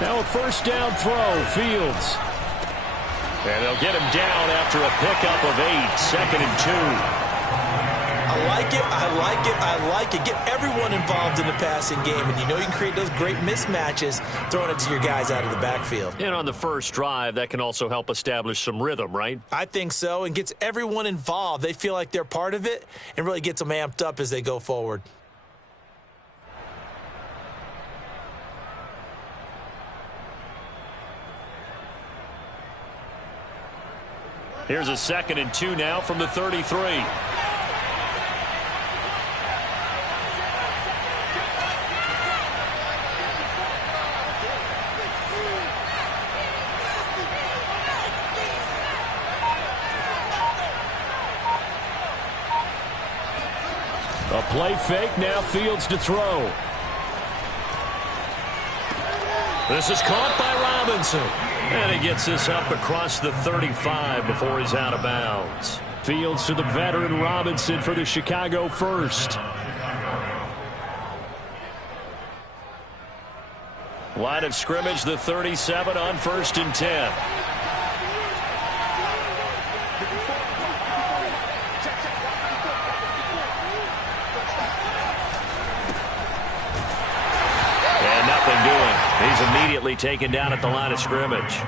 Now a first down throw, Fields. And they'll get him down after a pickup of 8, 2nd and 2. I like it, I like it, I like it. Get everyone involved in the passing game, and you know you can create those great mismatches throwing it to your guys out of the backfield. And on the first drive, that can also help establish some rhythm, right? I think so, and gets everyone involved. They feel like they're part of it and really gets them amped up as they go forward. Here's a 2nd and 2 now from the 33. A play fake, now Fields to throw. This is caught by Robinson. And he gets this up across the 35 before he's out of bounds. Fields to the veteran Robinson for the Chicago first. Line of scrimmage, the 37 on 1st and 10. He's immediately taken down at the line of scrimmage.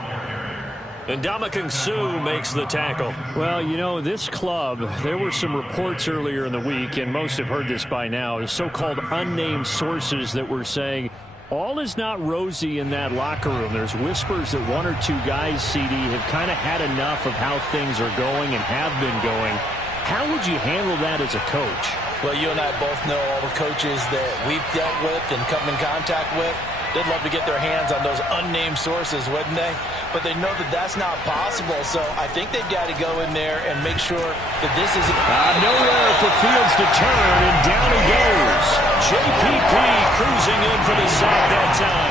And Ndamukong Suh makes the tackle. Well, you know, this club, there were some reports earlier in the week, and most have heard this by now, the so-called unnamed sources that were saying all is not rosy in that locker room. There's whispers that 1 or 2 guys, CD, have kind of had enough of how things are going and have been going. How would you handle that as a coach? Well, you and I both know all the coaches that we've dealt with and come in contact with. They'd love to get their hands on those unnamed sources, wouldn't they? But they know that that's not possible, so I think they've got to go in there and make sure that this isn't... Nowhere for Fields to turn, and down he goes. JPP cruising in for the sack that time.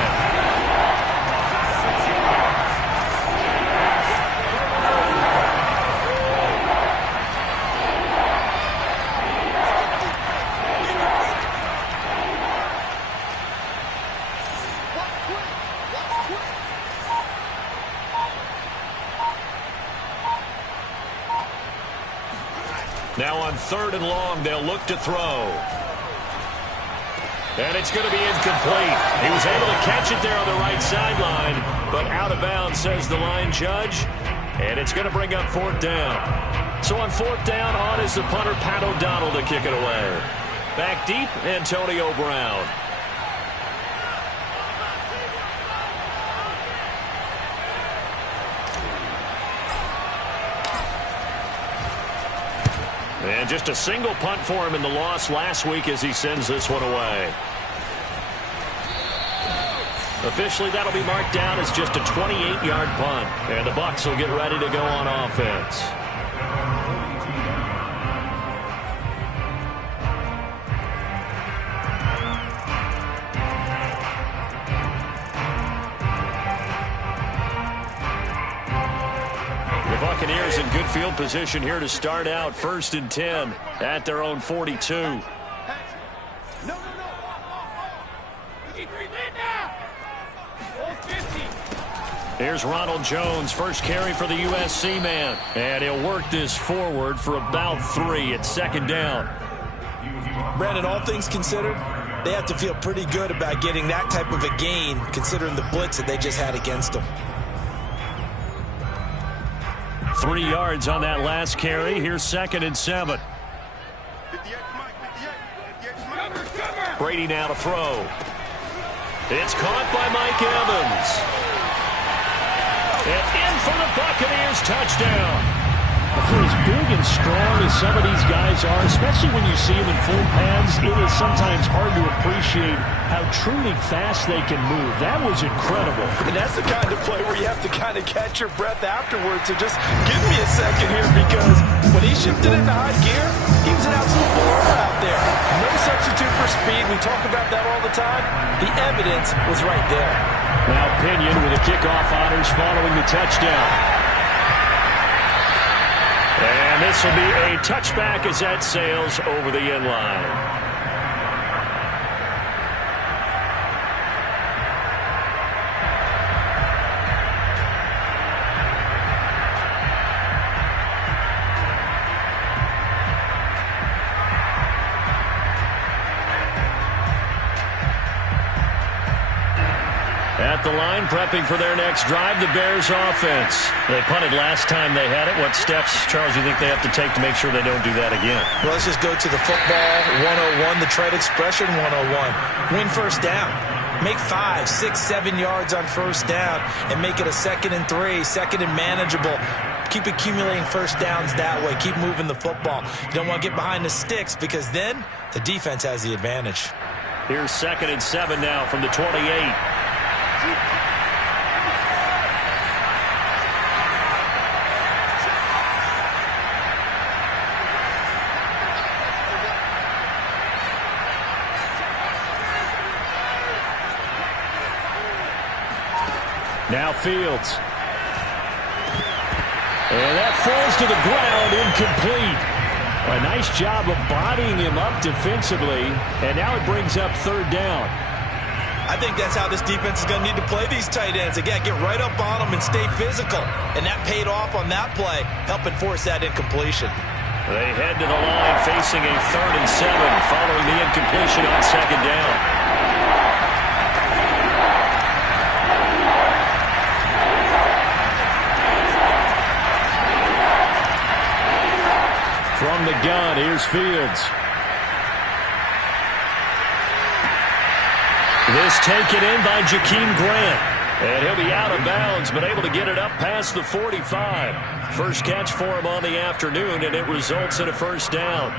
Now on 3rd and long, they'll look to throw. And it's going to be incomplete. He was able to catch it there on the right sideline, but out of bounds, says the line judge. And it's going to bring up 4th down. So on 4th down, on is the punter, Pat O'Donnell, to kick it away. Back deep, Antonio Brown. And just a single punt for him in the loss last week as he sends this one away. Officially, that'll be marked down as just a 28-yard punt. And the Bucs will get ready to go on offense. Buccaneers in good field position here to start out 1st and 10 at their own 42. Here's Ronald Jones, first carry for the USC man. And he'll work this forward for about 3 at 2nd down. Brandon, all things considered, they have to feel pretty good about getting that type of a gain considering the blitz that they just had against them. 3 yards on that last carry. Here's 2nd and 7. Brady now to throw. It's caught by Mike Evans. And in for the Buccaneers touchdown. For as big and strong as some of these guys are, especially when you see them in full pads, it is sometimes hard to appreciate how truly fast they can move. That was incredible. And that's the kind of play where you have to kind of catch your breath afterwards. So just give me a second here, because when he shifted into high gear, he was an absolute baller out there. No substitute for speed. We talk about that all the time. The evidence was right there. Now Pinion with the kickoff honors following the touchdown. And this will be a touchback as that sails over the end line. At the line, prepping for their next drive, the Bears offense. They punted last time they had it. What steps, Charles, do you think they have to take to make sure they don't do that again? Well, let's just go to the football 101, the trade expression 101. Win first down. Make 5, 6, 7 yards on first down and make it a 2nd and 3, 2nd and manageable. Keep accumulating first downs that way. Keep moving the football. You don't want to get behind the sticks because then the defense has the advantage. Here's 2nd and 7 now from the 28. Now Fields. And that falls to the ground, incomplete. A nice job of bodying him up defensively, and now it brings up 3rd down. I think that's how this defense is going to need to play these tight ends. Again, get right up on them and stay physical. And that paid off on that play, helping force that incompletion. They head to the line facing a 3rd and 7 following the incompletion on 2nd down. From the gun, here's Fields. This taken in by Jakeem Grant. And he'll be out of bounds, but able to get it up past the 45. First catch for him on the afternoon, and it results in a first down.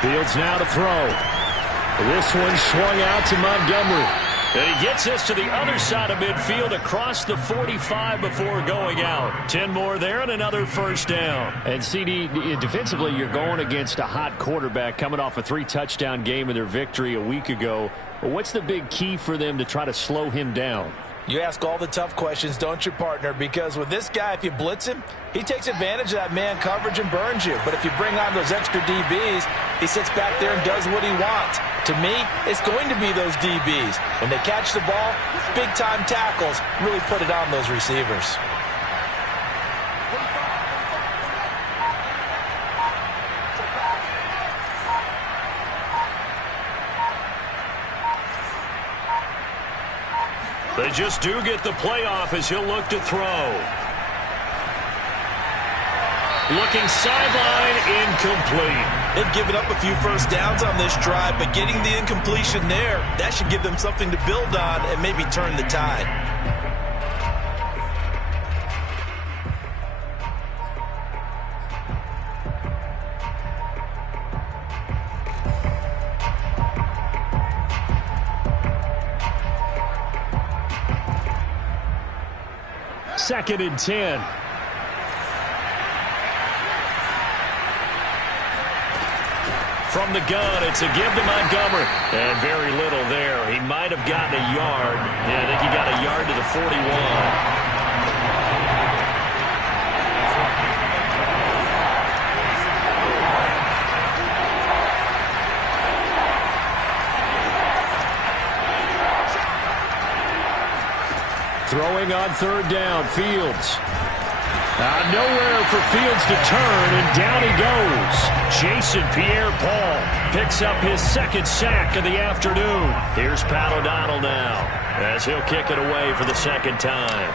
Fields now to throw. This one swung out to Montgomery. And he gets this to the other side of midfield across the 45 before going out. 10 more there and another first down. And CD, defensively, you're going against a hot quarterback coming off a 3-touchdown game in their victory a week ago. What's the big key for them to try to slow him down? You ask all the tough questions, don't you, partner? Because with this guy, if you blitz him, he takes advantage of that man coverage and burns you. But if you bring on those extra DBs, he sits back there and does what he wants. To me, it's going to be those DBs. When they catch the ball, big-time tackles really put it on those receivers. They just do get the playoff as he'll look to throw. Looking sideline, incomplete. They've given up a few first downs on this drive, but getting the incompletion there, that should give them something to build on and maybe turn the tide. Second and 10. From the gun, it's a give to Montgomery. And very little there. He might have gotten a yard. Yeah, I think he got a yard to the 41. Throwing on 3rd down, Fields. Nowhere for Fields to turn, and down he goes. Jason Pierre-Paul picks up his 2nd sack of the afternoon. Here's Pat O'Donnell now, as he'll kick it away for the 2nd time.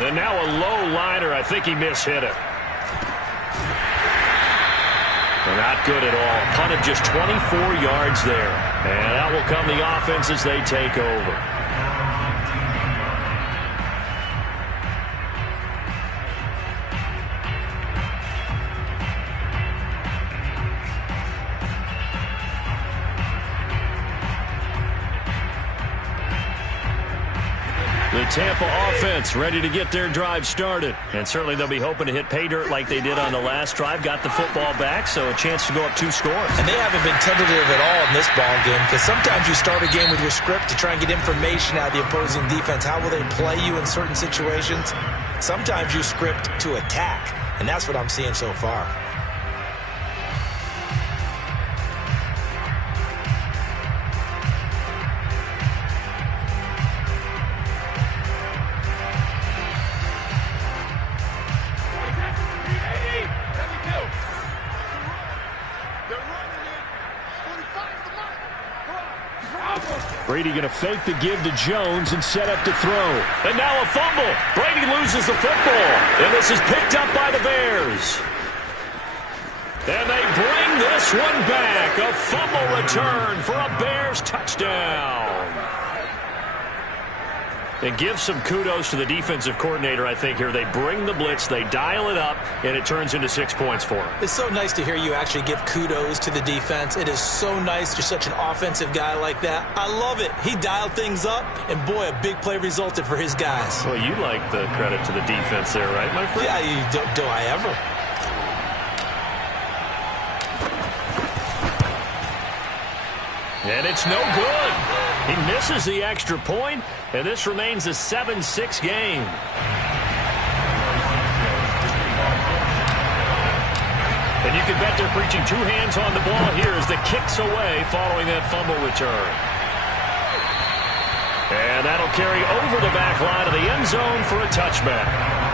And now a low liner. I think he mishit it. Not good at all. Punted just 24 yards there. And out will come the offense as they take over. The Tampa offense ready to get their drive started. And certainly they'll be hoping to hit pay dirt like they did on the last drive. Got the football back, so a chance to go up 2 scores. And they haven't been tentative at all in this ball game, because sometimes you start a game with your script to try and get information out of the opposing defense. How will they play you in certain situations? Sometimes you script to attack, and that's what I'm seeing so far. Brady going to fake the give to Jones and set up to throw. And now a fumble. Brady loses the football. And this is picked up by the Bears. And they bring this one back. A fumble return for a Bears touchdown. And give some kudos to the defensive coordinator, I think, here. They bring the blitz, they dial it up, and it turns into 6 points for them. It's so nice to hear you actually give kudos to the defense. It is so nice. You're such an offensive guy like that. I love it. He dialed things up, and boy, a big play resulted for his guys. Well, you like the credit to the defense there, right, my friend? Yeah, do I ever? And it's no good. He misses the extra point, and this remains a 7-6 game. And you can bet they're preaching two hands on the ball here as the kick's away following that fumble return. And that'll carry over the back line of the end zone for a touchback.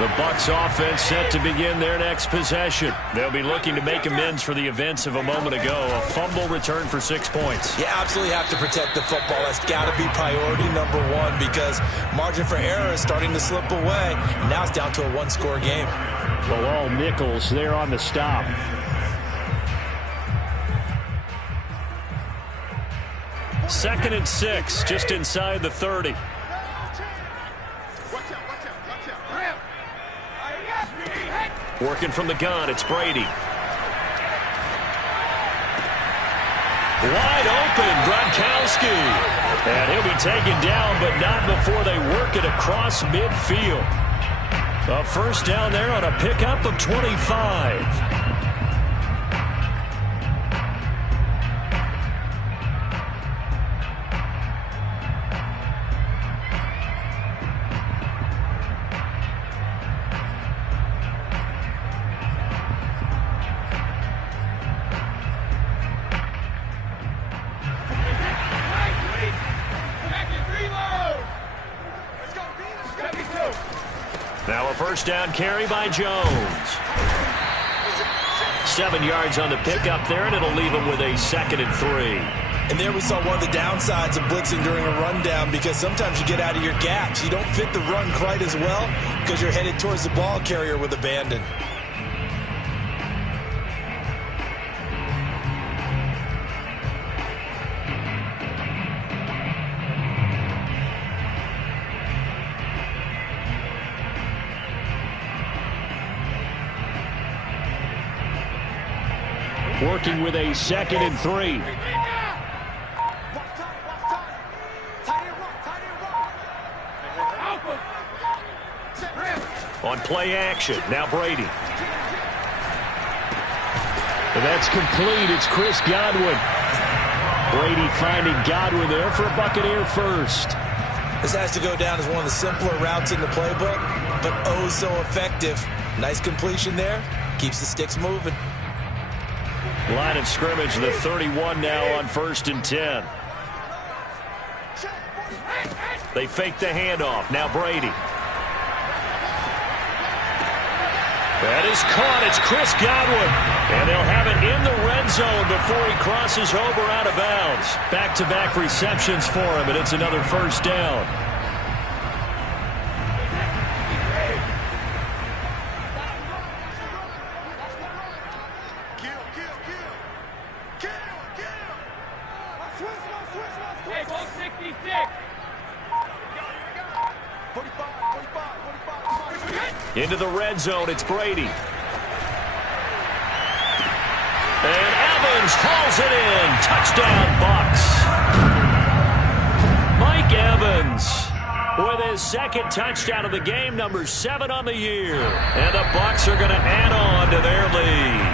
The Bucs offense set to begin their next possession. They'll be looking to make amends for the events of a moment ago. A fumble return for 6 points. You absolutely have to protect the football. That's got to be priority number one because margin for error is starting to slip away. And now it's down to a one-score game. Bilal Nichols there on the stop. Second and 6, just inside the 30. Working from the gun, it's Brady. Wide open, Gronkowski. And he'll be taken down, but not before they work it across midfield. A first down there on a pickup of 25. Now a first down carry by Jones. 7 yards on the pickup there, and it'll leave him with a 2nd and 3. And there we saw one of the downsides of blitzing during a rundown because sometimes you get out of your gaps. You don't fit the run quite as well because you're headed towards the ball carrier with abandon. Working with a 2nd and 3. On play action, now Brady. And that's complete. It's Chris Godwin. Brady finding Godwin there for a Buccaneer first. This has to go down as one of the simpler routes in the playbook, but oh so effective. Nice completion there. Keeps the sticks moving. Line of scrimmage, the 31 now on 1st and 10. They fake the handoff. Now Brady. That is caught. It's Chris Godwin. And they'll have it in the red zone before he crosses over out of bounds. Back-to-back receptions for him, and it's another first down. Into the red zone, it's Brady. And Evans hauls it in. Touchdown, Bucs. Mike Evans with his 2nd touchdown of the game, number 7 on the year. And the Bucs are going to add on to their lead.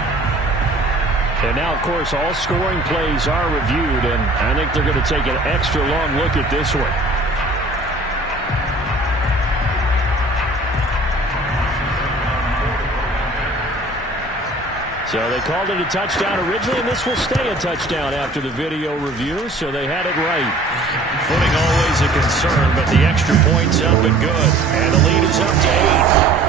And now, of course, all scoring plays are reviewed, and I think they're going to take an extra long look at this one. So they called it a touchdown originally, and this will stay a touchdown after the video review, so they had it right. Footing always a concern, but the extra point's up and good. And the lead is up to 8.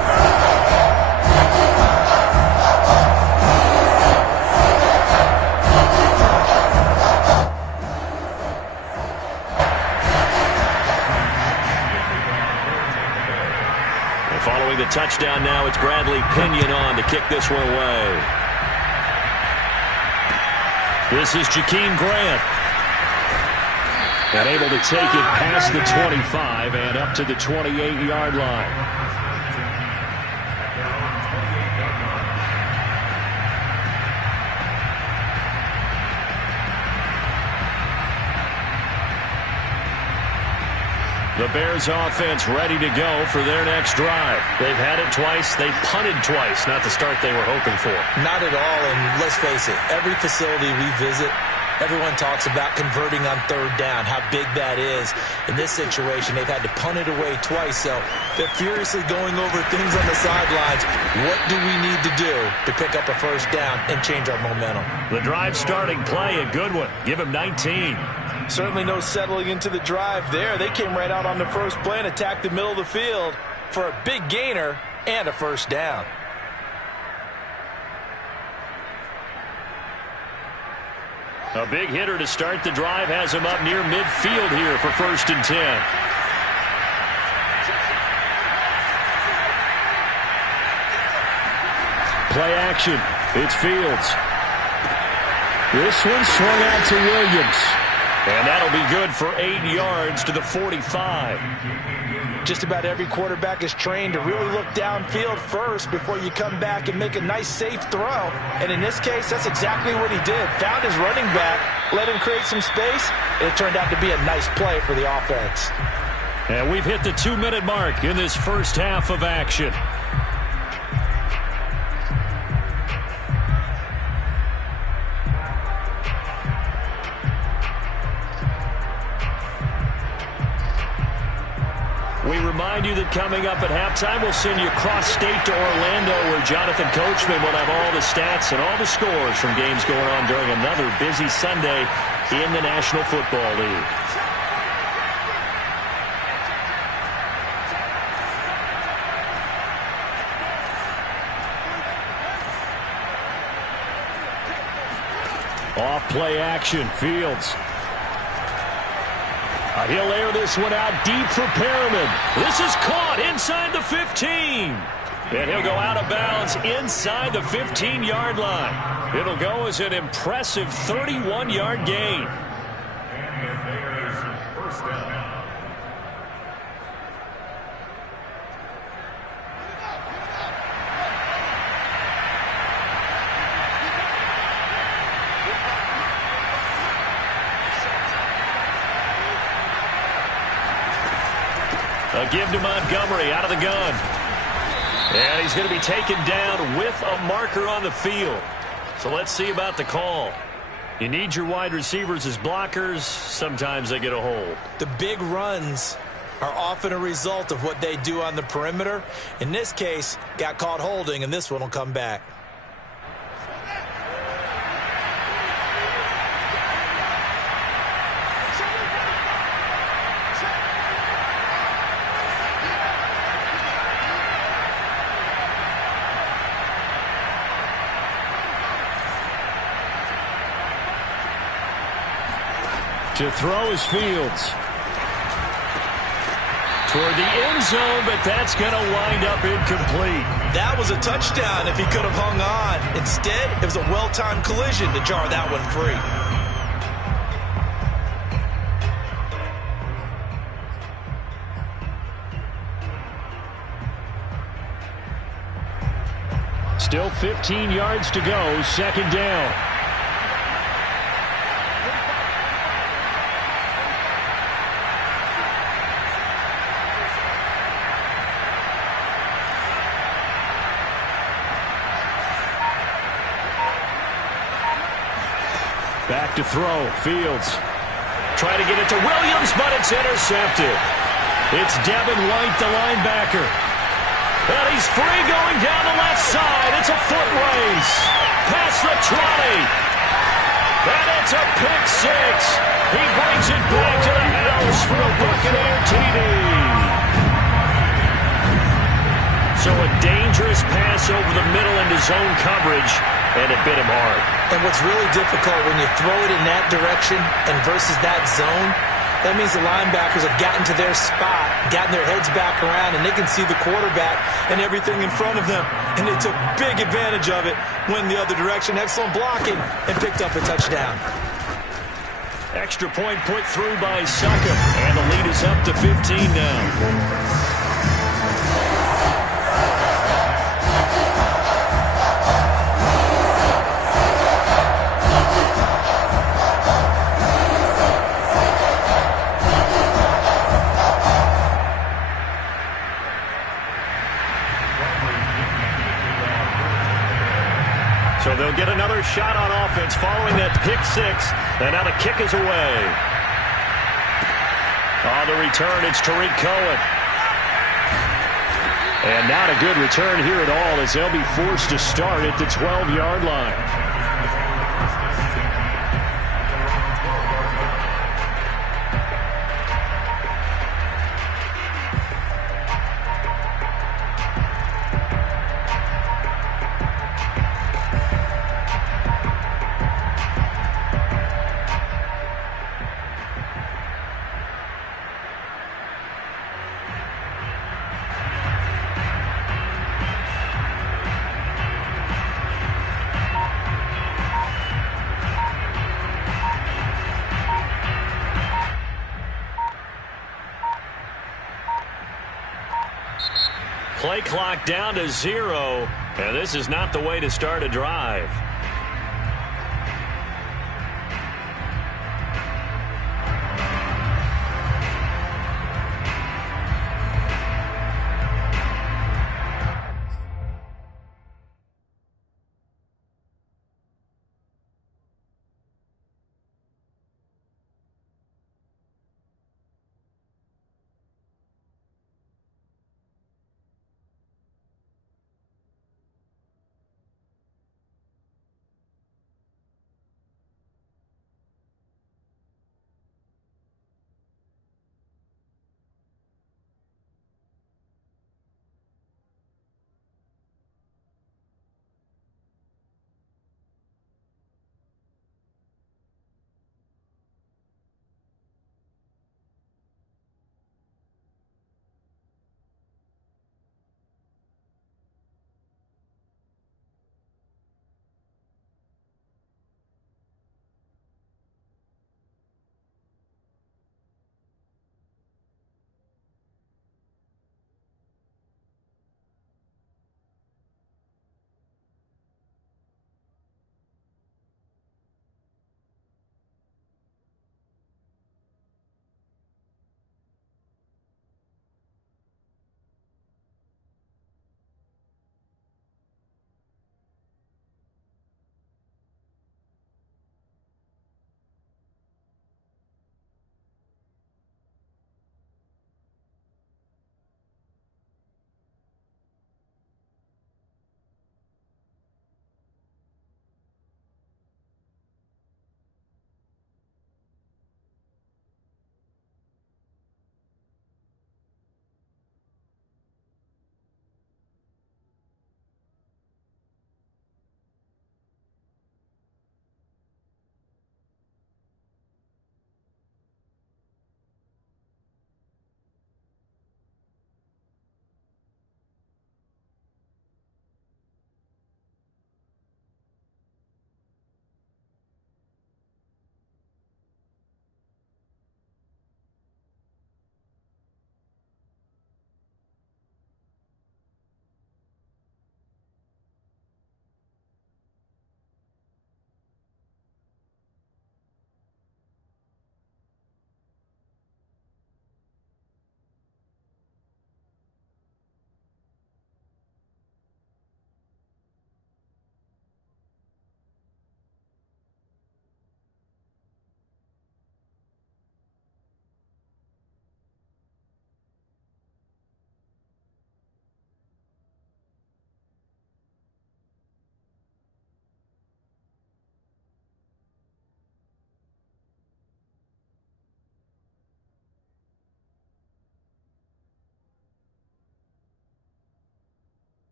touchdown now. It's Bradley Pinion on to kick this one away. This is Jakeem Grant. And able to take it past the 25 and up to the 28-yard line. The Bears offense ready to go for their next drive. They've had it twice. They've punted twice. Not the start they were hoping for. Not at all, and let's face it, every facility we visit, everyone talks about converting on third down, how big that is. In this situation, they've had to punt it away twice, so they're furiously going over things on the sidelines. What do we need to do to pick up a first down and change our momentum? The drive starting play, a good one. Give him 19. Certainly no settling into the drive there. They came right out on the first play and attacked the middle of the field for a big gainer and a first down. A big hitter to start the drive has him up near midfield here for 1st and 10. Play action. It's Fields. This one swung out to Williams. And that'll be good for 8 yards to the 45. Just about every quarterback is trained to really look downfield first before you come back and make a nice, safe throw. And in this case, that's exactly what he did. Found his running back, let him create some space, and it turned out to be a nice play for the offense. And we've hit the 2-minute mark in this first half of action. We remind you that coming up at halftime, we'll send you cross-state to Orlando, where Jonathan Coachman will have all the stats and all the scores from games going on during another busy Sunday in the National Football League. Off play action, Fields. He'll air this one out deep for Perriman. This is caught inside the 15. And he'll go out of bounds inside the 15-yard line. It'll go as an impressive 31-yard gain. A give to Montgomery out of the gun. And he's going to be taken down with a marker on the field. So let's see about the call. You need your wide receivers as blockers. Sometimes they get a hold. The big runs are often a result of what they do on the perimeter. In this case, got caught holding, and this one will come back. To throw is Fields. Toward the end zone, but that's going to wind up incomplete. That was a touchdown if he could have hung on. Instead, it was a well-timed collision to jar that one free. Still 15 yards to go, 2nd down. Back to throw, Fields. Try to get it to Williams, but it's intercepted. It's Devin White, the linebacker. And he's free going down the left side. It's a foot race. Past the 20. And it's a pick six. He brings it back to the house for a Buccaneer TD. So a dangerous pass over the middle into zone coverage, and it bit him hard. And what's really difficult when you throw it in that direction and versus that zone, That means the linebackers have gotten to their spot, gotten their heads back around, and they can see the quarterback and everything in front of them. And they took big advantage of it, went the other direction. Excellent blocking, and picked up a touchdown. Extra point put through by Succop, and the lead is up to 15 now. So they'll get another shot on offense following that pick six. And now the kick is away. On the return, it's Tarik Cohen. And not a good return here at all as they'll be forced to start at the 12-yard line. Play clock down to 0, and this is not the way to start a drive.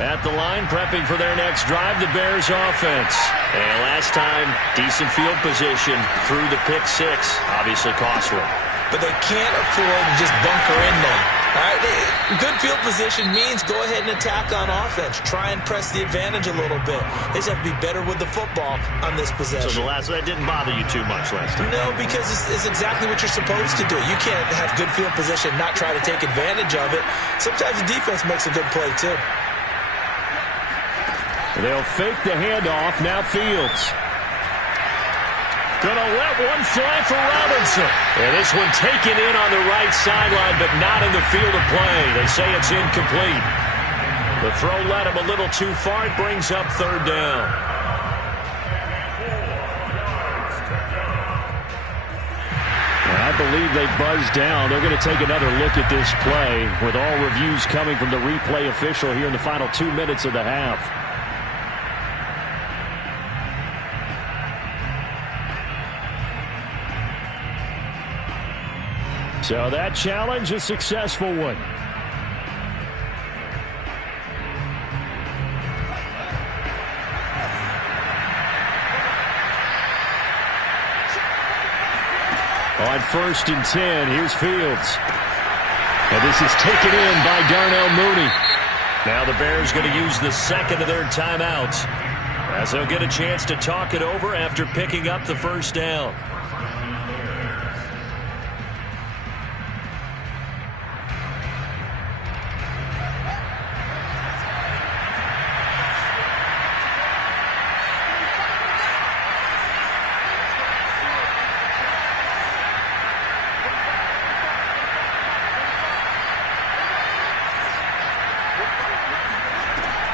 At the line, prepping for their next drive, the Bears offense. And last time, decent field position through the pick six. Obviously costly. But they can't afford to just bunker in there. All right, good field position means go ahead and attack on offense. Try and press the advantage a little bit. They just have to be better with the football on this possession. So that didn't bother you too much last time? No, because it's exactly what you're supposed to do. You can't have good field position and not try to take advantage of it. Sometimes the defense makes a good play, too. They'll fake the handoff. Now Fields. Gonna let one fly for Robinson. And this one taken in on the right sideline, but not in the field of play. They say it's incomplete. The throw led him a little too far. It brings up third down. I believe they buzzed down. They're going to take another look at this play with all reviews coming from the replay official here in the final 2 minutes of the half. So that challenge, a successful one. On 1st and 10, here's Fields. And this is taken in by Darnell Mooney. Now the Bears going to use the second of their timeouts, as they'll get a chance to talk it over after picking up the first down.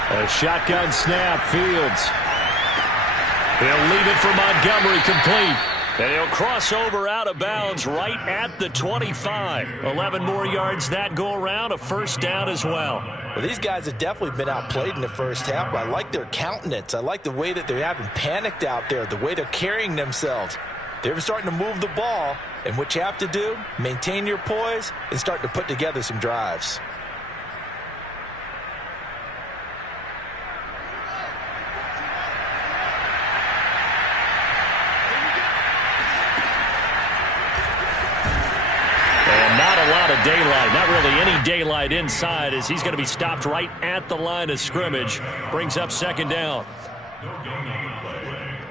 A shotgun snap, Fields. He'll leave it for Montgomery, complete. And he'll cross over out of bounds right at the 25. 11 more yards that go around, a first down as well. Well, these guys have definitely been outplayed in the first half. I like their countenance. I like the way that they haven't panicked out there, the way they're carrying themselves. They're starting to move the ball, and what you have to do, maintain your poise and start to put together some drives. Daylight, not really any daylight inside, as he's going to be stopped right at the line of scrimmage. Brings up second down.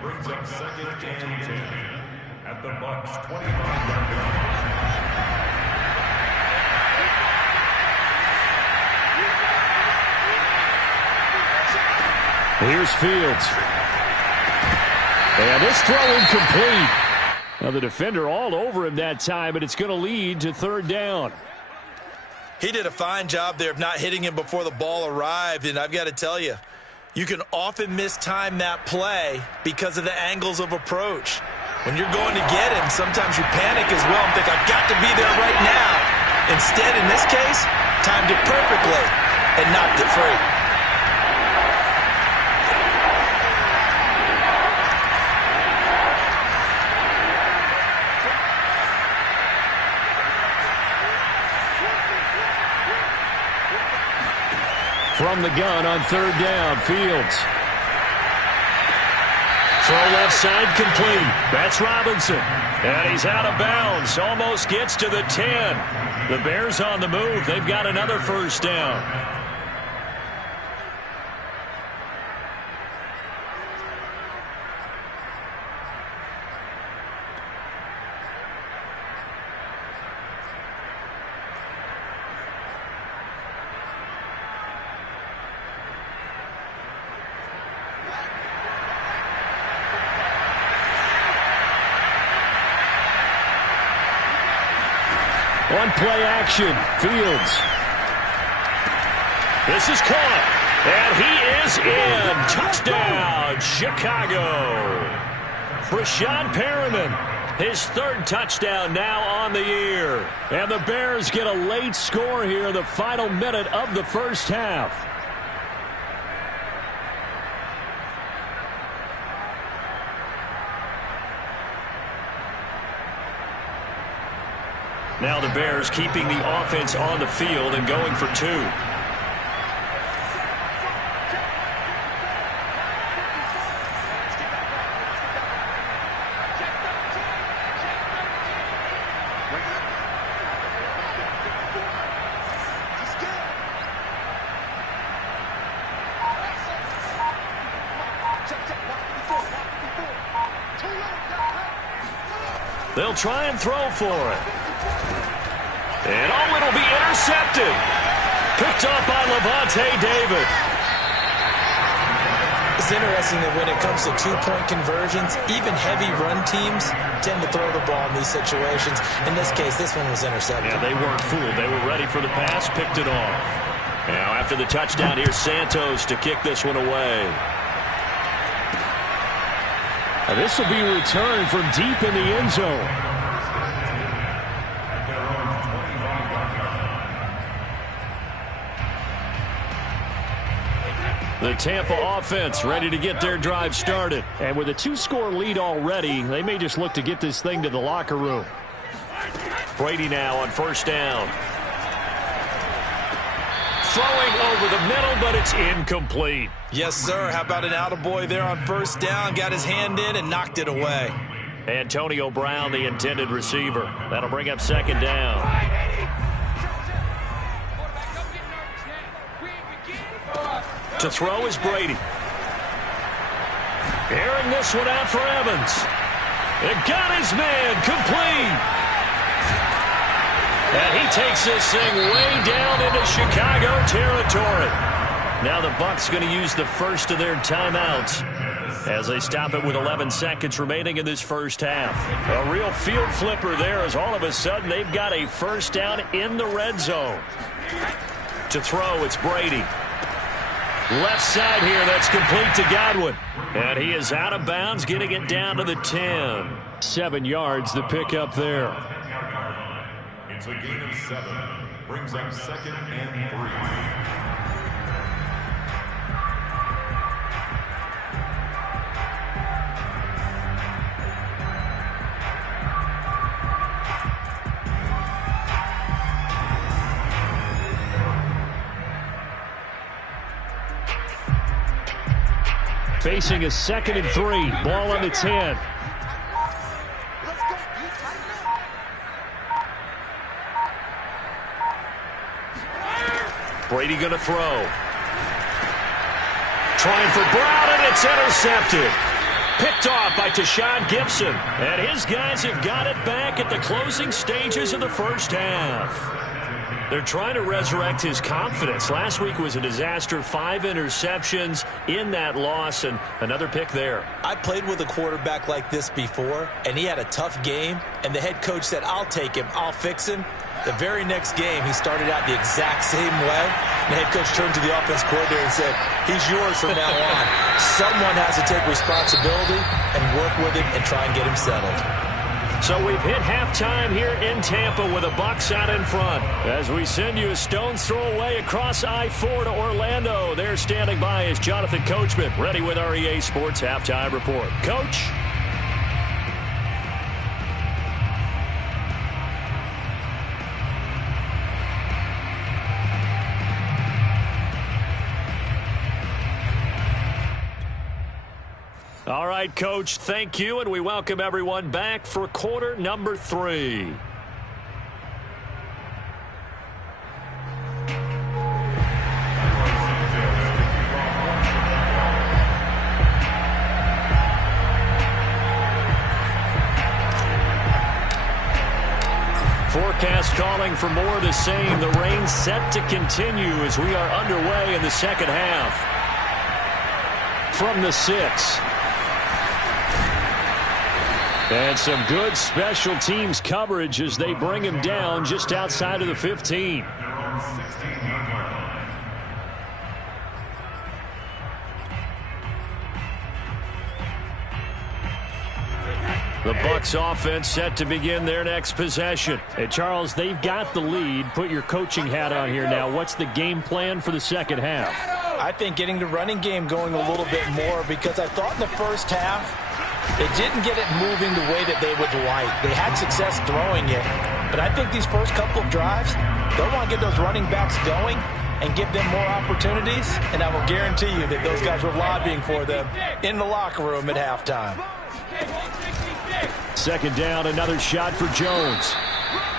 Brings up second and 10 at the Bucs 25-yard line. Here's Fields. And this throw incomplete. Now the defender all over him that time, but it's going to lead to third down. He did a fine job there of not hitting him before the ball arrived, and I've got to tell you, you can often mistime that play because of the angles of approach. When you're going to get him, sometimes you panic as well and think, I've got to be there right now. Instead, in this case, timed it perfectly and knocked it free. From the gun on third down, Fields. Throw left side complete. That's Robinson. And he's out of bounds. Almost gets to the 10. The Bears on the move. They've got another first down. On play action, Fields. This is caught, and he is in. Touchdown, Chicago. Breshad Perriman, his third touchdown now on the year. And the Bears get a late score here in the final minute of the first half. Now the Bears keeping the offense on the field and going for two. They'll try and throw for it. And oh, it'll be intercepted. Picked up by Lavonte David. It's interesting that when it comes to two-point conversions, even heavy run teams tend to throw the ball in these situations. In this case, this one was intercepted. Yeah, they weren't fooled. They were ready for the pass, picked it off. Now, after the touchdown, here's Santos to kick this one away. This will be returned from deep in the end zone. The Tampa offense ready to get their drive started. And with a 2-score lead already, they may just look to get this thing to the locker room. Brady now on first down. Throwing over the middle, but it's incomplete. Yes, sir. How about an attaboy there on first down? Got his hand in and knocked it away. Antonio Brown, the intended receiver. That'll bring up second down. To throw is Brady. Airing this one out for Evans. It got his man complete. And he takes this thing way down into Chicago territory. Now the Bucs going to use the first of their timeouts as they stop it with 11 seconds remaining in this first half. A real field flipper there as all of a sudden they've got a first down in the red zone. To throw, it's Brady. Left side here, that's complete to Godwin. And he is out of bounds, getting it down to the 10. 7 yards, the pickup there. It's a gain of 7. Brings up second and 3. Facing a 2nd and 3. Ball on the 10. Brady going to throw. Trying for Brown, and it's intercepted. Picked off by Tashaun Gibson. And his guys have got it back at the closing stages of the first half. They're trying to resurrect his confidence. Last week was a disaster. 5 interceptions in that loss, and another pick there. I played with a quarterback like this before, and he had a tough game, and the head coach said, I'll take him, I'll fix him. The very next game, he started out the exact same way. The head coach turned to the offense coordinator and said, he's yours from now on. Someone has to take responsibility and work with him and try and get him settled. So we've hit halftime here in Tampa with the Bucs out in front. As we send you a stone's throw away across I-4 to Orlando. There standing by is Jonathan Coachman, ready with our EA Sports Halftime Report. Coach? All right, Coach, thank you, and we welcome everyone back for quarter number 3. Forecast calling for more of the same. The rain set to continue as we are underway in the second half. From the 6. And some good special teams coverage as they bring him down just outside of the 15. The Bucs offense set to begin their next possession. Hey, Charles, they've got the lead. Put your coaching hat on here now. What's the game plan for the second half? I think getting the running game going a little bit more, because I thought in the first half, they didn't get it moving the way that they would like. They had success throwing it. But I think these first couple of drives, they'll want to get those running backs going and give them more opportunities. And I will guarantee you that those guys were lobbying for them in the locker room at halftime. Second down, another shot for Jones.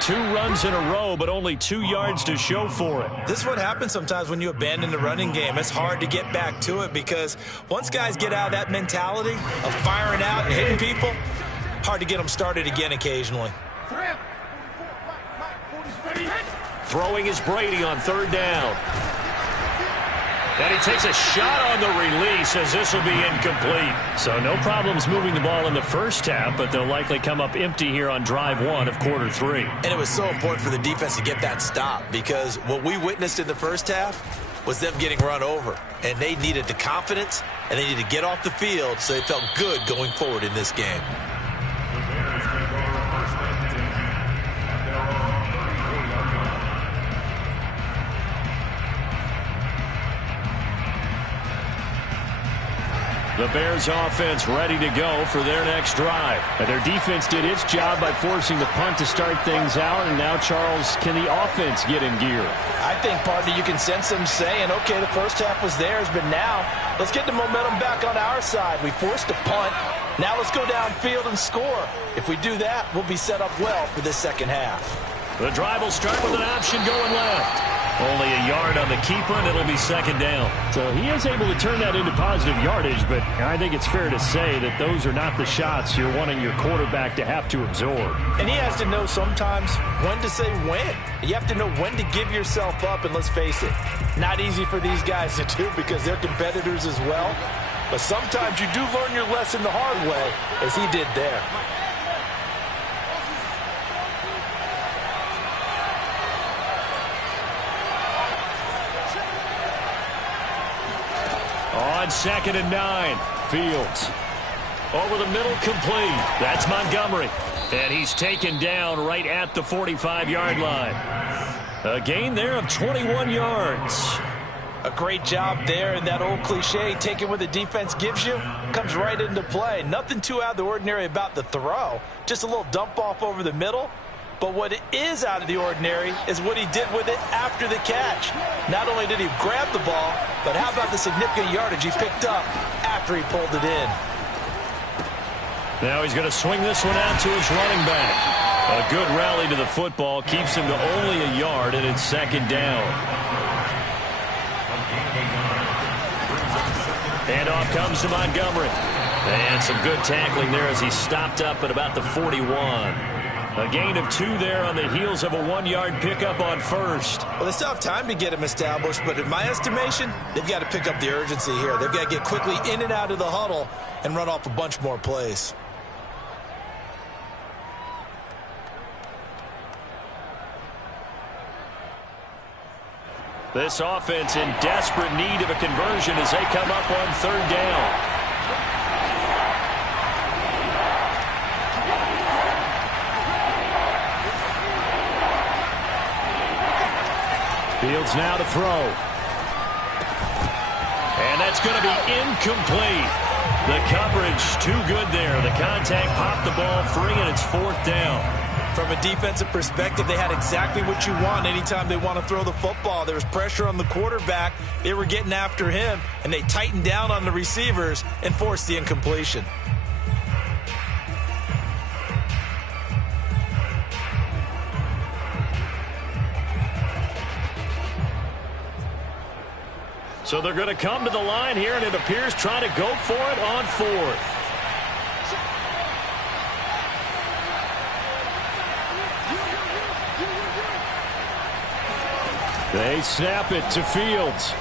2 runs in a row, but only 2 yards to show for it. This is what happens sometimes when you abandon the running game. It's hard to get back to it because once guys get out of that mentality of firing out and hitting people, hard to get them started again occasionally. Throwing is Brady on 3rd down. And he takes a shot on the release as this will be incomplete. So no problems moving the ball in the first half, but they'll likely come up empty here on drive 1 of quarter 3. And it was so important for the defense to get that stop because what we witnessed in the first half was them getting run over. And they needed the confidence, and they needed to get off the field so they felt good going forward in this game. The Bears offense ready to go for their next drive. And their defense did its job by forcing the punt to start things out. And now, Charles, can the offense get in gear? I think, partner, you can sense them saying, okay, the first half was theirs, but now let's get the momentum back on our side. We forced a punt. Now let's go downfield and score. If we do that, we'll be set up well for this second half. The drive will start with an option going left. Only a yard on the keeper, and it'll be 2nd down. So he is able to turn that into positive yardage, but I think it's fair to say that those are not the shots you're wanting your quarterback to have to absorb. And he has to know sometimes when to say when. You have to know when to give yourself up, and let's face it, not easy for these guys to do because they're competitors as well. But sometimes you do learn your lesson the hard way, as he did there. On 2nd and 9, Fields. Over the middle, complete. That's Montgomery. And he's taken down right at the 45-yard line. A gain there of 21 yards. A great job there, and that old cliche, taking what the defense gives you, comes right into play. Nothing too out of the ordinary about the throw. Just a little dump off over the middle. But what is out of the ordinary is what he did with it after the catch. Not only did he grab the ball, but how about the significant yardage he picked up after he pulled it in. Now he's going to swing this one out to his running back. A good rally to the football keeps him to only a yard, and it's 2nd down. Handoff comes to Montgomery. And some good tackling there as he stopped up at about the 41. A gain of 2 there on the heels of a 1-yard pickup on 1st. Well, they still have time to get him established, but in my estimation, they've got to pick up the urgency here. They've got to get quickly in and out of the huddle and run off a bunch more plays. This offense in desperate need of a conversion as they come up on 3rd down. Fields now to throw. And that's going to be incomplete. The coverage too good there. The contact popped the ball free, and it's 4th down. From a defensive perspective, they had exactly what you want anytime they want to throw the football. There was pressure on the quarterback. They were getting after him, and they tightened down on the receivers and forced the incompletion. So they're going to come to the line here, and it appears trying to go for it on 4th. They snap it to Fields.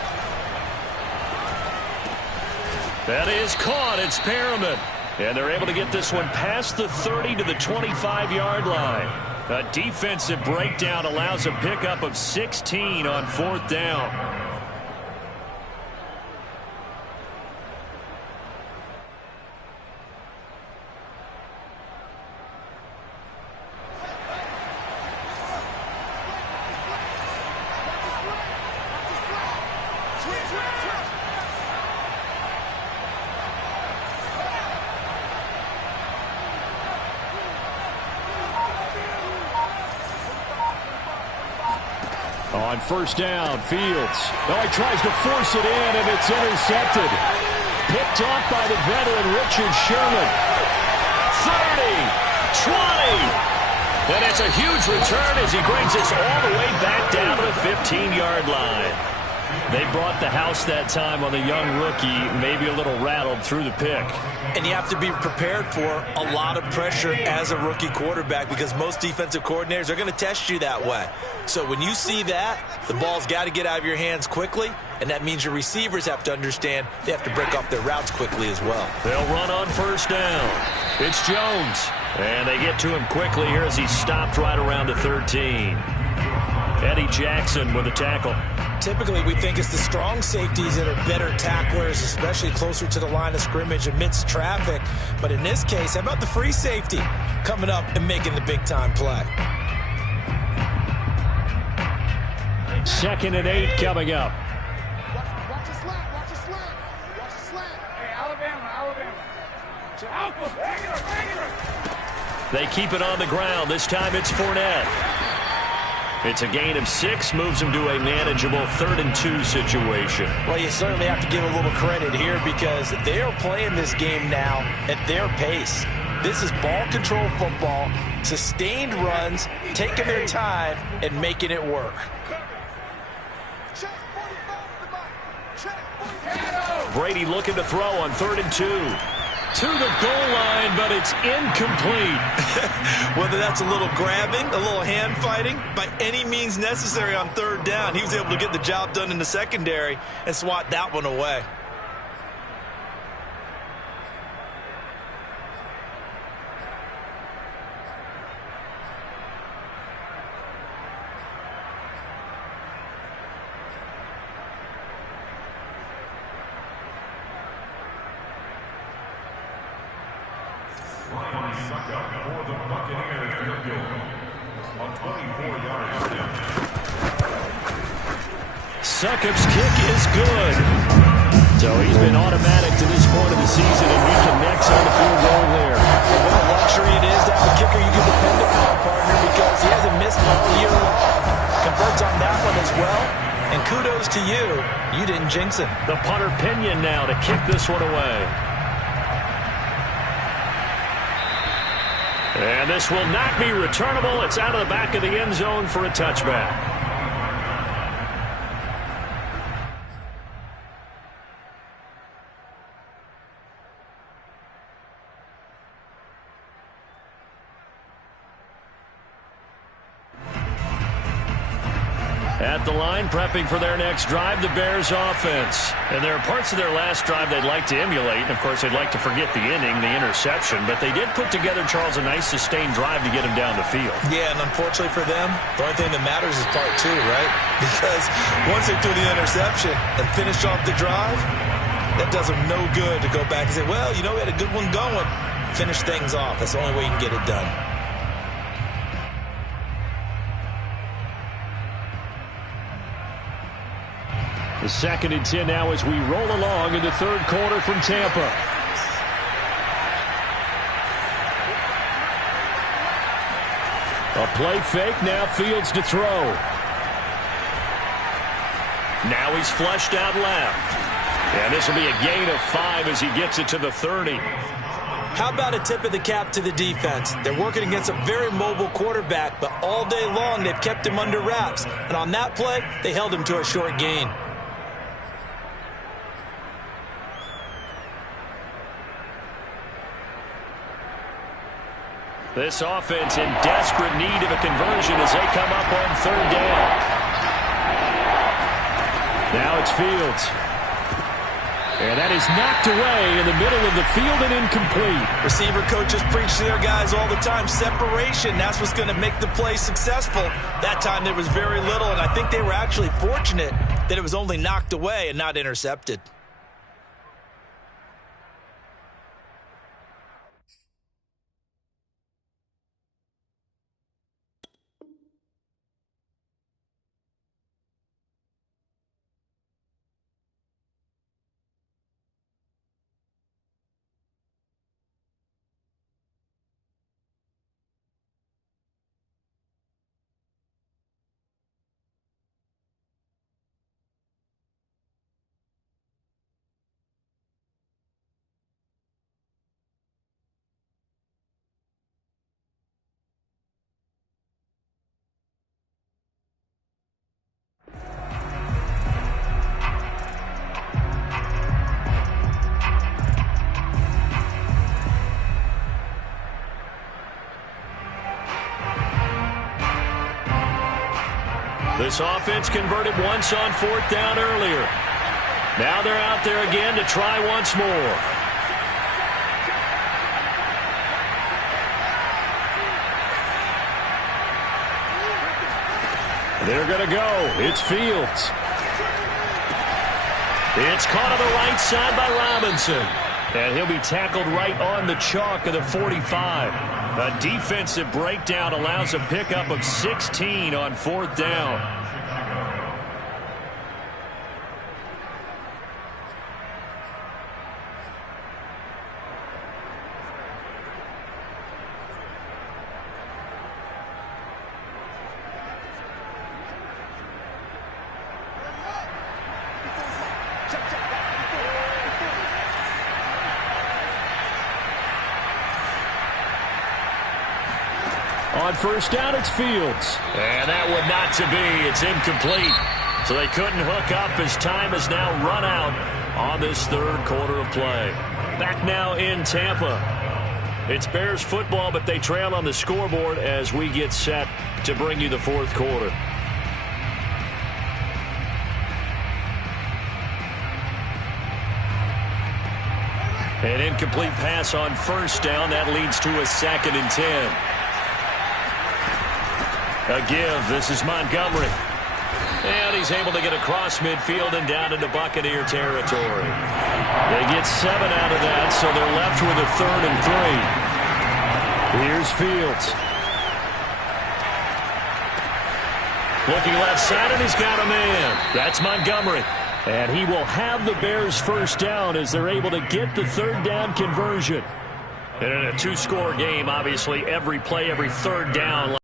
That is caught. It's Perriman. And they're able to get this one past the 30 to the 25-yard line. A defensive breakdown allows a pickup of 16 on 4th down. On 1st down, Fields. Oh, he tries to force it in, and it's intercepted. Picked off by the veteran Richard Sherman. 30, 20. And it's a huge return as he brings us all the way back down to the 15-yard line. They brought the house that time on the young rookie, maybe a little rattled through the pick. And you have to be prepared for a lot of pressure as a rookie quarterback because most defensive coordinators are going to test you that way. So when you see that, the ball's got to get out of your hands quickly, and that means your receivers have to understand they have to break off their routes quickly as well. They'll run on first down. It's Jones. And they get to him quickly here as he stopped right around the 13. Eddie Jackson with a tackle. Typically, we think it's the strong safeties that are better tacklers, especially closer to the line of scrimmage amidst traffic. But in this case, how about the free safety coming up and making the big-time play? 2nd and 8 coming up. Watch the slant. Watch the slant. Watch the slant. Hey, Alabama. They keep it on the ground. This time it's Fournette. It's a gain of 6, moves them to a manageable 3rd and 2 situation. Well, you certainly have to give a little credit here because they are playing this game now at their pace. This is ball control football, sustained runs, taking their time and making it work. Brady looking to throw on 3rd and 2. To the goal line, but it's incomplete. Whether that's a little grabbing, a little hand fighting, by any means necessary on 3rd down, he was able to get the job done in the secondary and swat that one away. Succop's kick is good. So he's been automatic to this point of the season, and he connects on the field goal there. What a luxury it is to have a kicker you can depend upon, partner, because he hasn't missed all year long. Converts on that one as well. And kudos to you. You didn't jinx him. The punter Pinion now to kick this one away. And this will not be returnable. It's out of the back of the end zone for a touchback. At the line, prepping for their next drive, the Bears offense. And there are parts of their last drive they'd like to emulate. And, of course, they'd like to forget the inning, the interception. But they did put together, Charles, a nice sustained drive to get him down the field. Yeah, and unfortunately for them, the only thing that matters is part 2, right? Because once they threw the interception and finished off the drive, that does them no good to go back and say, well, you know, we had a good one going. Finish things off. That's the only way you can get it done. The 2nd and 10 now as we roll along in the 3rd quarter from Tampa. A play fake, now Fields to throw. Now he's flushed out left. And this will be a gain of 5 as he gets it to the 30. How about a tip of the cap to the defense? They're working against a very mobile quarterback, but all day long they've kept him under wraps. And on that play, they held him to a short gain. This offense in desperate need of a conversion as they come up on 3rd down. Now it's Fields. And that is knocked away in the middle of the field and incomplete. Receiver coaches preach to their guys all the time. Separation, that's what's going to make the play successful. That time there was very little, and I think they were actually fortunate that it was only knocked away and not intercepted. This offense converted once on 4th down earlier. Now they're out there again to try once more. They're going to go. It's Fields. It's caught on the right side by Robinson. And he'll be tackled right on the chalk of the 45. A defensive breakdown allows a pickup of 16 on 4th down. On 1st down, it's Fields. And that one not to be. It's incomplete. So they couldn't hook up as time has now run out on this 3rd quarter of play. Back now in Tampa. It's Bears football, but they trail on the scoreboard as we get set to bring you the 4th quarter. An incomplete pass on 1st down. That leads to a 2nd and 10. A give. This is Montgomery. And he's able to get across midfield and down into Buccaneer territory. They get 7 out of that, so they're left with a 3rd and 3. Here's Fields. Looking left side, and he's got a man. That's Montgomery. And he will have the Bears 1st down as they're able to get the 3rd down conversion. And in a 2-score game, obviously, every play, every 3rd down,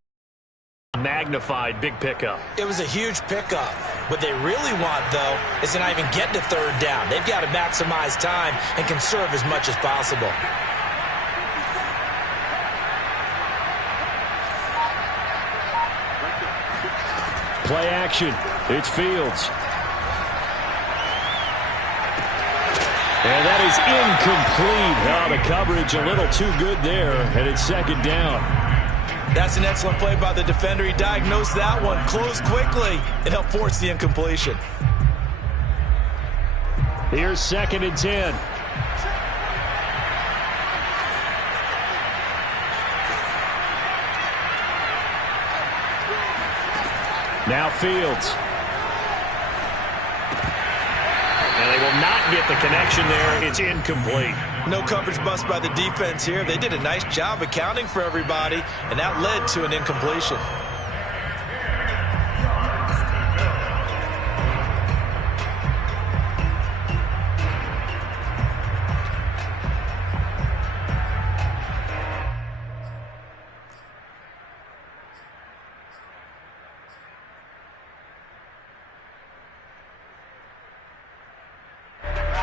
magnified big pickup. It was a huge pickup. What they really want, though, is to not even get to 3rd down. They've got to maximize time and conserve as much as possible. Play action. It's Fields. And that is incomplete. Oh, the coverage a little too good there, and it's 2nd down. That's an excellent play by the defender. He diagnosed that one, closed quickly, and helped force the incompletion. Here's 2nd and 10. Now Fields. And they will not get the connection there. It's incomplete. No coverage bust by the defense here. They did a nice job accounting for everybody, and that led to an incompletion.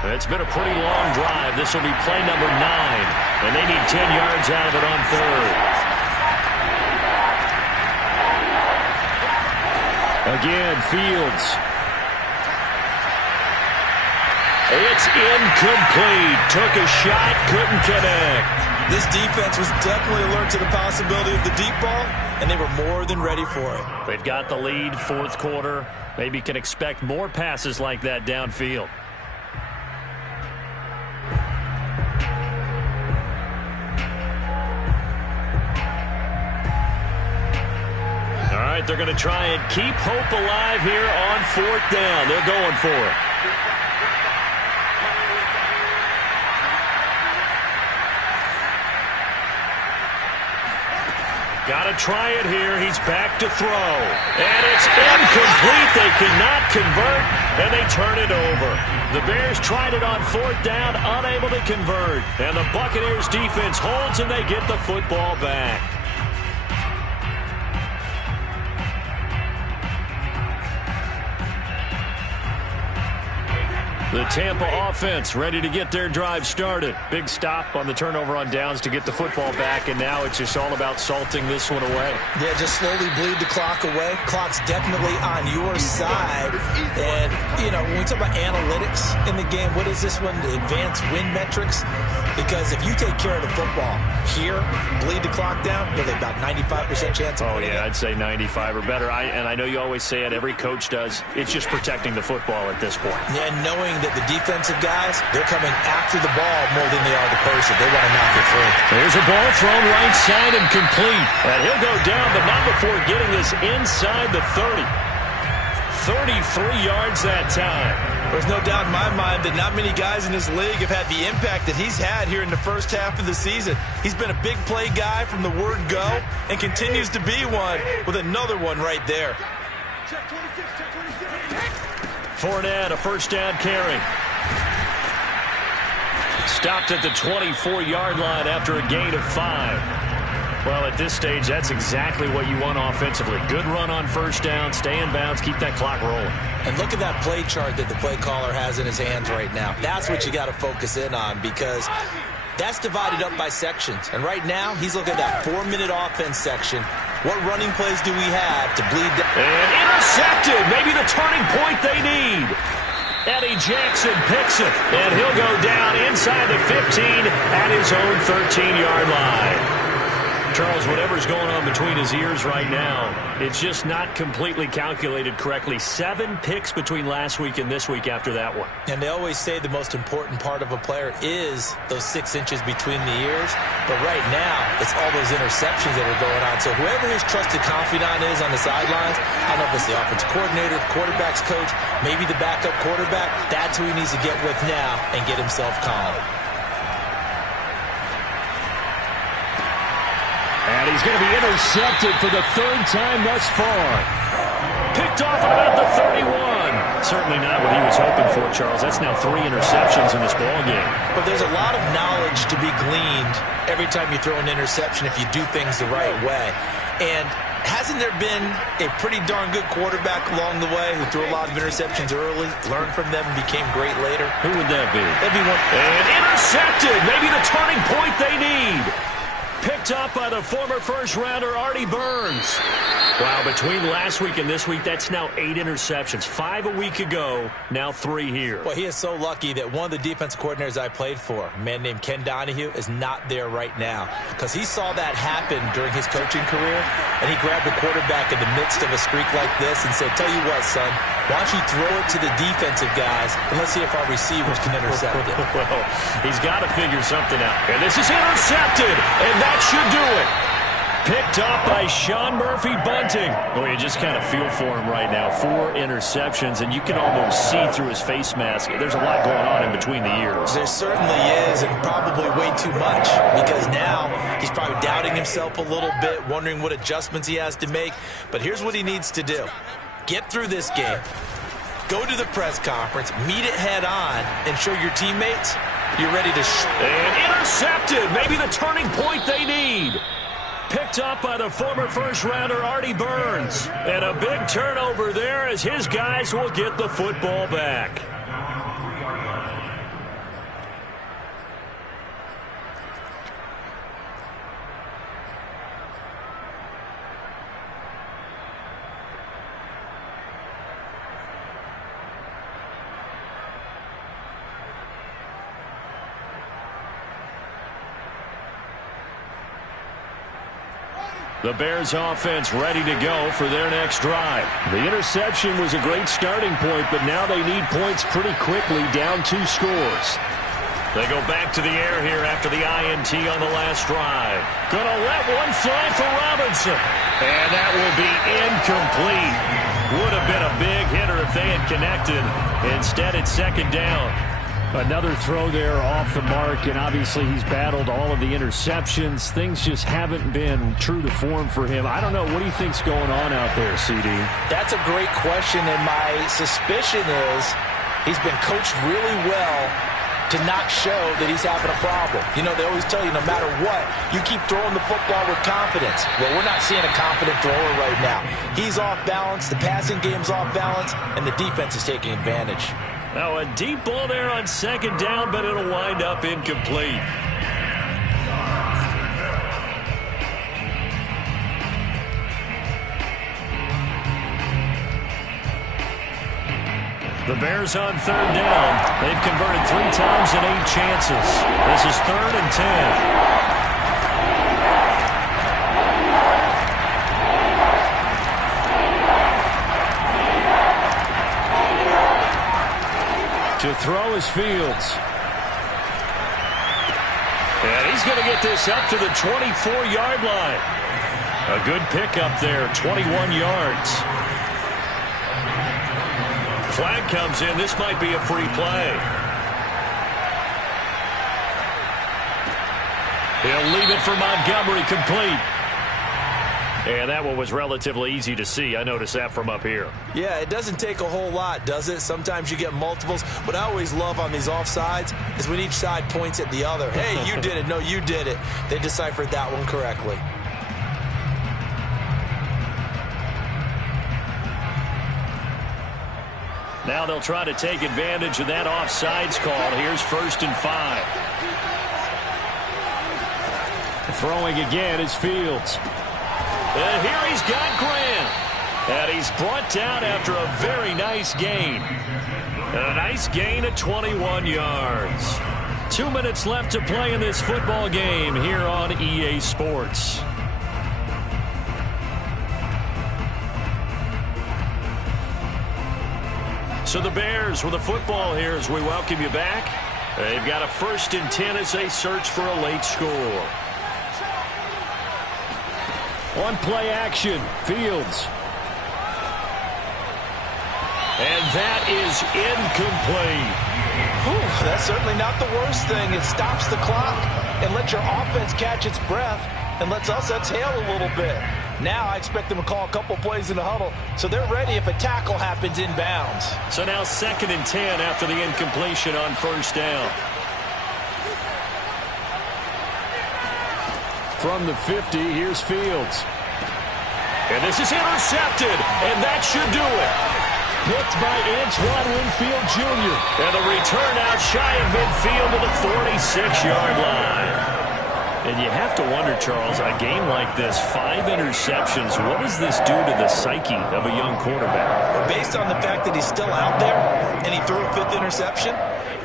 It's been a pretty long drive. This will be play number 9. And they need 10 yards out of it on 3rd. Again, Fields. It's incomplete. Took a shot, couldn't connect. This defense was definitely alert to the possibility of the deep ball, and they were more than ready for it. They've got the lead, 4th quarter. Maybe can expect more passes like that downfield. They're going to try and keep hope alive here on 4th down. They're going for it. Got to try it here. He's back to throw. And it's incomplete. They cannot convert, and they turn it over. The Bears tried it on 4th down, unable to convert. And the Buccaneers defense holds, and they get the football back. The Tampa offense ready to get their drive started. Big stop on the turnover on downs to get the football back, and now it's just all about salting this one away. Yeah, just slowly bleed the clock away. Clock's definitely on your side. And, you know, when we talk about analytics in the game, what is this one? The advanced win metrics? Because if you take care of the football here, bleed the clock down, you're about 95% chance of winning. Oh, yeah, I'd say 95 or better. And I know you always say it, every coach does. It's just protecting the football at this point. Yeah, and knowing that the defensive guys, they're coming after the ball more than they are the person. They want to knock it free. There's a ball thrown right side and complete. And he'll go down, but not before getting this inside the 30. 33 yards that time. There's no doubt in my mind that not many guys in this league have had the impact that he's had here in the first half of the season. He's been a big play guy from the word go and continues to be one with another one right there. Check 26, check 26. Fournette, a first down carry. Stopped at the 24-yard line after a gain of 5. Well, at this stage, that's exactly what you want offensively. Good run on first down, stay in bounds, keep that clock rolling. And look at that play chart that the play caller has in his hands right now. That's what you got to focus in on, because that's divided up by sections. And right now, he's looking at that 4-minute offense section. What running plays do we have to bleed down? And intercepted. Maybe the turning point they need. Eddie Jackson picks it. And he'll go down inside the 15 at his own 13-yard line. Charles, whatever's going on between his ears right now, it's just not completely calculated correctly. 7 picks between last week and this week after that one. And they always say the most important part of a player is those 6 inches between the ears. But right now, it's all those interceptions that are going on. So whoever his trusted confidant is on the sidelines, I don't know if it's the offensive coordinator, the quarterback's coach, maybe the backup quarterback, that's who he needs to get with now and get himself calm. And he's going to be intercepted for the 3rd time thus far. Picked off at about the 31. Certainly not what he was hoping for, Charles. That's now 3 interceptions in this ballgame. But there's a lot of knowledge to be gleaned every time you throw an interception if you do things the right way. And hasn't there been a pretty darn good quarterback along the way who threw a lot of interceptions early, learned from them, and became great later? Who would that be? That'd be one. And intercepted. Maybe the turning point they need. Picked up by the former first-rounder Artie Burns. Wow, between last week and this week, that's now 8 interceptions. 5 a week ago, now 3 here. Well, he is so lucky that one of the defense coordinators I played for, a man named Ken Donahue, is not there right now. Because he saw that happen during his coaching career, and he grabbed the quarterback in the midst of a streak like this and said, tell you what, son, why don't you throw it to the defensive guys, and let's see if our receivers can intercept it. Well, he's got to figure something out. And this is intercepted, and that should do it. Picked up by Sean Murphy Bunting. Oh, you just kind of feel for him right now. 4 interceptions, and you can almost see through his face mask. There's a lot going on in between the ears. There certainly is, and probably way too much, because now he's probably doubting himself a little bit, wondering what adjustments he has to make. But here's what he needs to do. Get through this game, go to the press conference, meet it head on, and show your teammates you're ready to and intercepted. Maybe the turning point they need. Picked up by the former first-rounder Artie Burns. And a big turnover there as his guys will get the football back. The Bears offense ready to go for their next drive. The interception was a great starting point, but now they need points pretty quickly, down 2 scores. They go back to the air here after the INT on the last drive. Gonna let one fly for Robinson. And that will be incomplete. Would have been a big hitter if they had connected. Instead, it's 2nd down. Another throw there off the mark, and obviously he's battled all of the interceptions. Things just haven't been true to form for him. I don't know. What do you think's going on out there, CD? That's a great question, and my suspicion is he's been coached really well to not show that he's having a problem. You know, they always tell you no matter what, you keep throwing the football with confidence. Well, we're not seeing a confident thrower right now. He's off balance, the passing game's off balance, and the defense is taking advantage. Now a deep ball there on second down, but it'll wind up incomplete. The Bears on third down. They've converted 3 times in 8 chances. This is 3rd and 10. To throw is Fields. And he's going to get this up to the 24-yard line. A good pickup there, 21 yards. Flag comes in. This might be a free play. He'll leave it for Montgomery, complete. And that one was relatively easy to see. I noticed that from up here. Yeah, it doesn't take a whole lot, does it? Sometimes you get multiples. What I always love on these offsides is when each side points at the other. Hey, you did it. No, you did it. They deciphered that one correctly. Now they'll try to take advantage of that offsides call. Here's 1st and 5. Throwing again is Fields. And here he's got Grant. And he's brought down after a very nice gain. And a nice gain of 21 yards. 2 minutes left to play in this football game here on EA Sports. So the Bears with the football here as we welcome you back. They've got a 1st and 10 as they search for a late score. On play action, Fields. And that is incomplete. Whew, that's certainly not the worst thing. It stops the clock and lets your offense catch its breath and lets us exhale a little bit. Now I expect them to call a couple plays in the huddle so they're ready if a tackle happens inbounds. So now 2nd and 10 after the incompletion on 1st down. From the 50, here's Fields. And this is intercepted, and that should do it. Picked by Antoine Winfield Jr. And the return out shy of midfield to the 46-yard line. And you have to wonder, Charles, a game like this, 5 interceptions, what does this do to the psyche of a young quarterback? Based on the fact that he's still out there and he threw a 5th interception,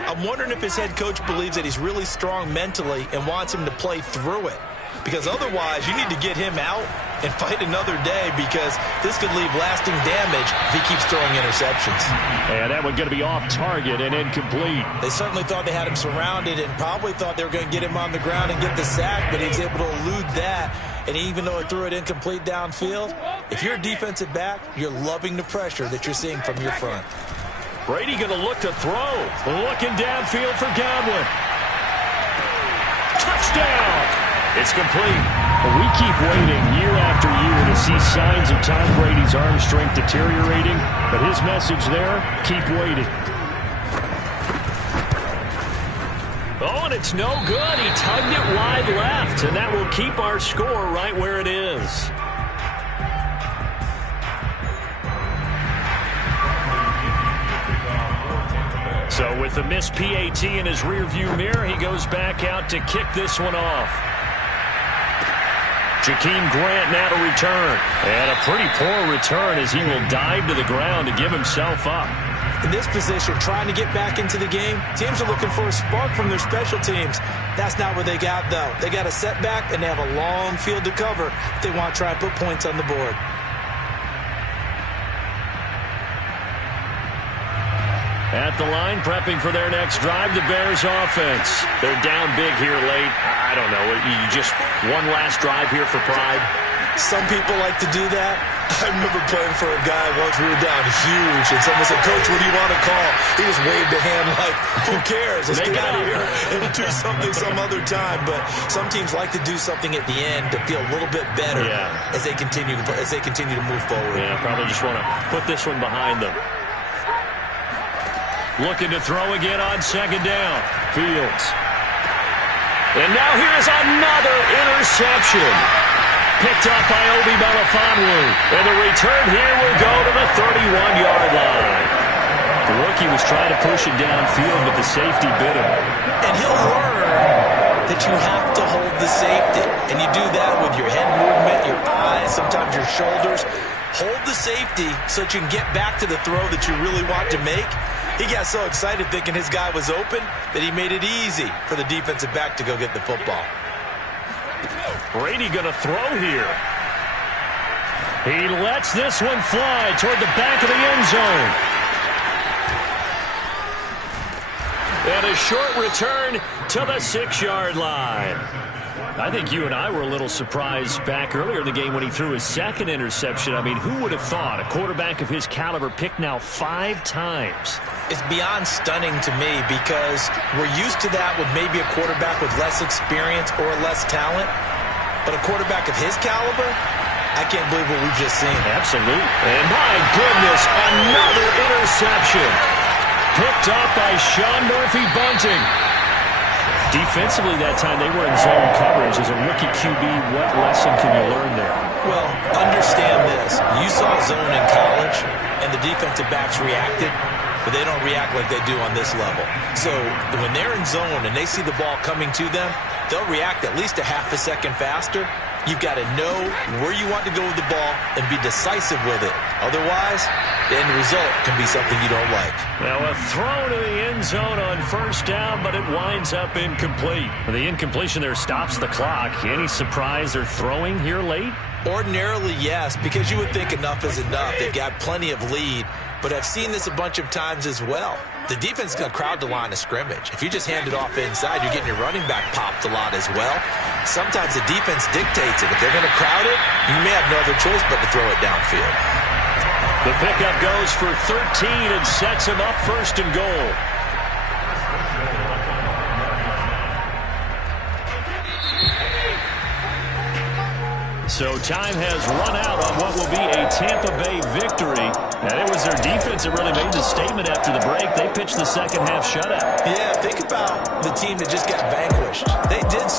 I'm wondering if his head coach believes that he's really strong mentally and wants him to play through it. Because otherwise, you need to get him out and fight another day because this could leave lasting damage if he keeps throwing interceptions. And that one going to be off target and incomplete. They certainly thought they had him surrounded and probably thought they were going to get him on the ground and get the sack, but he was able to elude that. And even though he threw it incomplete downfield, if you're a defensive back, you're loving the pressure that you're seeing from your front. Brady going to look to throw. Looking downfield for Godwin. Touchdown! It's complete. We keep waiting year after year to see signs of Tom Brady's arm strength deteriorating, but his message there, keep waiting. Oh, and it's no good. He tugged it wide left, and that will keep our score right where it is. So with the missed PAT in his rearview mirror, he goes back out to kick this one off. Jakeem Grant now to return. And a pretty poor return as he will dive to the ground to give himself up. In this position, trying to get back into the game, teams are looking for a spark from their special teams. That's not what they got, though. They got a setback, and they have a long field to cover if they want to try and put points on the board. At the line, prepping for their next drive, the Bears offense. They're down big here late. I don't know. You just one last drive here for pride? Some people like to do that. I remember playing for a guy once. We were down huge, and someone said, "Coach, what do you want to call?" He just waved a hand like, who cares? Let's get out of here and do something some other time. But some teams like to do something at the end to feel a little bit better as they continue to move forward. Yeah, probably just want to put this one behind them. Looking to throw again on 2nd down. Fields. And now here's another interception. Picked up by Obi Melifonwu. And the return here will go to the 31-yard line. The rookie was trying to push it downfield, but the safety bit him. And he'll learn that you have to hold the safety. And you do that with your head movement, your eyes, sometimes your shoulders. Hold the safety so that you can get back to the throw that you really want to make. He got so excited thinking his guy was open that he made it easy for the defensive back to go get the football. Brady going to throw here. He lets this one fly toward the back of the end zone. And a short return to the 6-yard line. I think you and I were a little surprised back earlier in the game when he threw his second interception. I mean, who would have thought a quarterback of his caliber picked now 5 times? It's beyond stunning to me because we're used to that with maybe a quarterback with less experience or less talent. But a quarterback of his caliber, I can't believe what we've just seen. Absolutely. And my goodness, another interception. Picked up by Sean Murphy-Bunting. Defensively that time, they were in zone coverage. As a rookie QB, what lesson can you learn there? Well, understand this. You saw zone in college, and the defensive backs reacted, but they don't react like they do on this level. So when they're in zone and they see the ball coming to them, they'll react at least a half a second faster. You've got to know where you want to go with the ball and be decisive with it. Otherwise, the end result can be something you don't like. Now a throw to the end zone on first down, but it winds up incomplete. The incompletion there stops the clock. Any surprise they're throwing here late? Ordinarily, yes, because you would think enough is enough. They've got plenty of lead, but I've seen this a bunch of times as well. The defense is going to crowd the line of scrimmage. If you just hand it off inside, you're getting your running back popped a lot as well. Sometimes the defense dictates it. If they're going to crowd it, you may have no other choice but to throw it downfield. The pickup goes for 13 and sets him up first and goal. So time has run out on what will be a Tampa Bay victory. And it was their defense that really made the statement after the break. They pitched the second half shutout. Yeah, think about the team that just got vanquished. They did